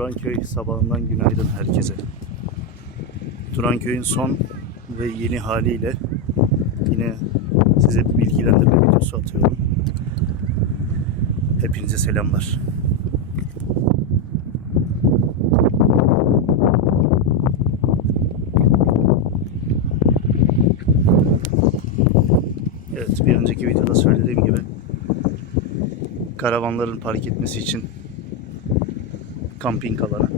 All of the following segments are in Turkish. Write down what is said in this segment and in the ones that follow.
Turanköy sabahından günaydın herkese. Turanköy'ün son ve yeni haliyle yine size bir bilgilendirme videosu atıyorum. Hepinize selamlar. Evet bir önceki videoda söylediğim gibi karavanların park etmesi için kamping alanı.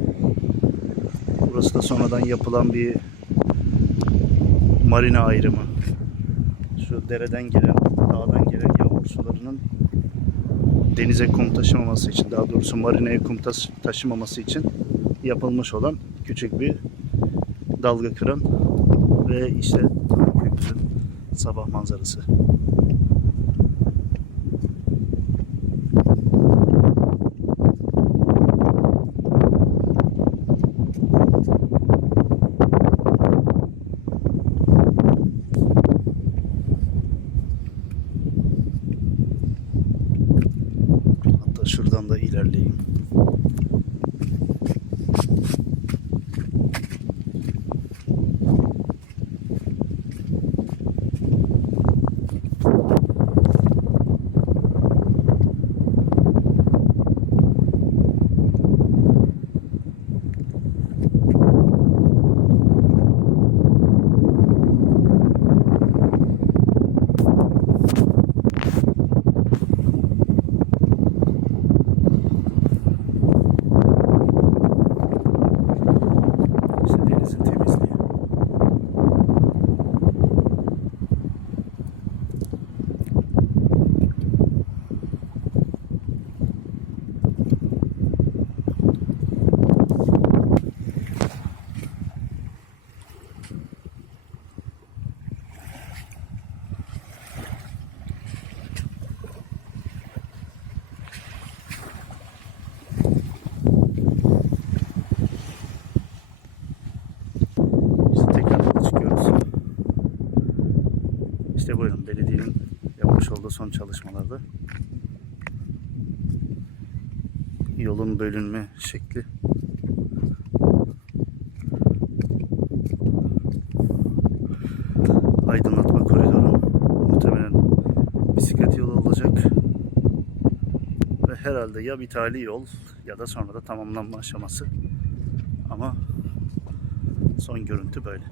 Burası da sonradan yapılan bir marina ayrımı. Şu dereden gelen, dağdan gelen yağmur sularının denize kum taşımaması için, daha doğrusu marinaya kum taş- taşımaması için yapılmış olan küçük bir dalga kıran ve işte sabah manzarası. İşte buyurun belediyenin yapmış olduğu son çalışmalarda yolun bölünme şekli. Aydınlatma koridoru muhtemelen bisiklet yolu olacak. Ve herhalde ya bir tali yol ya da sonra da tamamlanma aşaması. Ama Son görüntü böyle.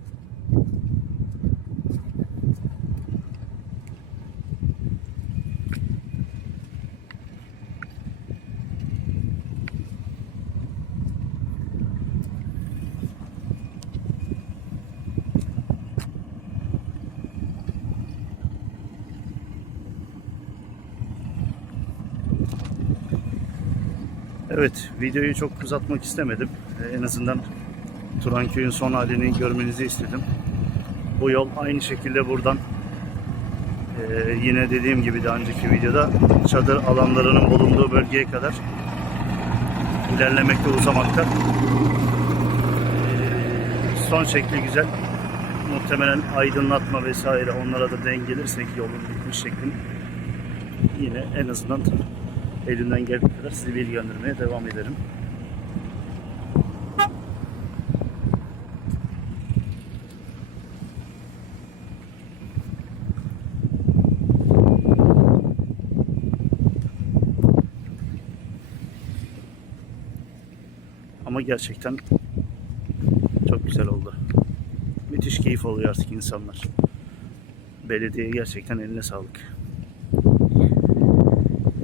Evet, videoyu çok uzatmak istemedim. Ee, En azından Turanköy'ün son halini görmenizi istedim. Bu yol aynı şekilde buradan eee, yine dediğim gibi daha önceki videoda çadır alanlarının bulunduğu bölgeye kadar ilerlemekte uzamakta. Eee, son şekli güzel. Muhtemelen aydınlatma vesaire onlara da denk gelirsek yolun bitmiş şeklini yine en azından elimden geldiği kadar sizi bilgilendirmeye devam ederim. Ama gerçekten çok güzel oldu. Müthiş keyif alıyor artık insanlar. Belediye gerçekten eline sağlık.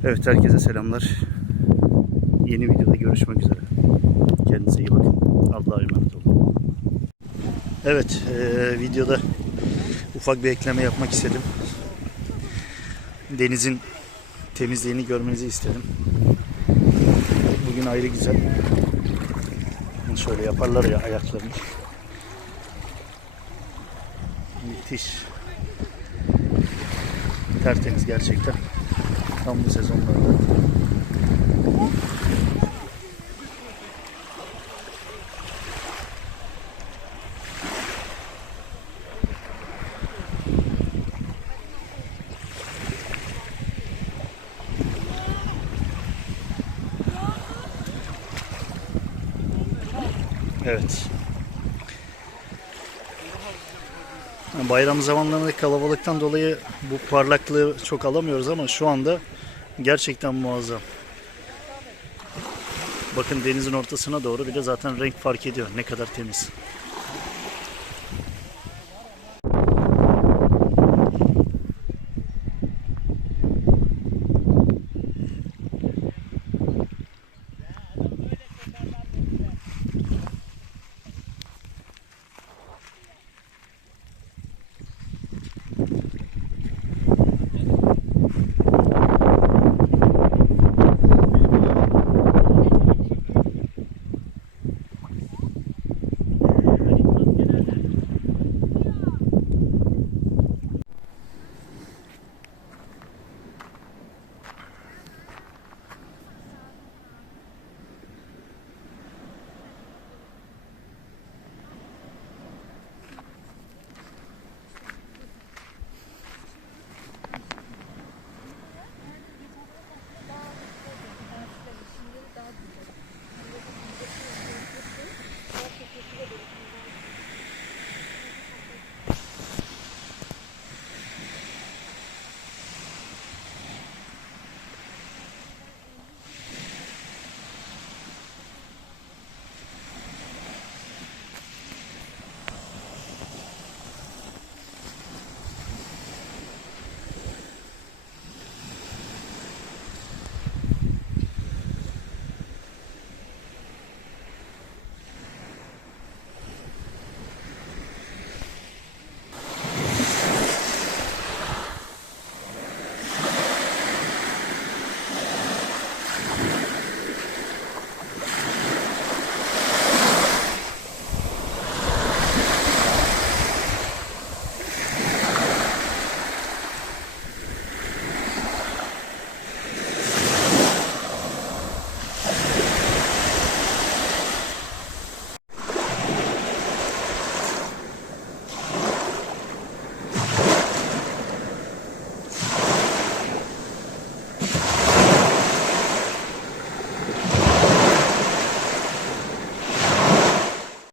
Evet herkese selamlar. Yeni videoda görüşmek üzere. Kendinize iyi bakın. Allah'a emanet olun. Evet eee, videoda ufak bir ekleme yapmak istedim. Denizin temizliğini görmenizi istedim. Bugün ayrı güzel. Şöyle yaparlar ya ayaklarını. Müthiş. Tertemiz gerçekten. Tam bu sezonlarda. Evet. Bayram zamanlarındaki kalabalıktan dolayı bu parlaklığı çok alamıyoruz ama şu anda gerçekten muazzam. Bakın denizin ortasına doğru bile zaten renk fark ediyor. Ne kadar temiz.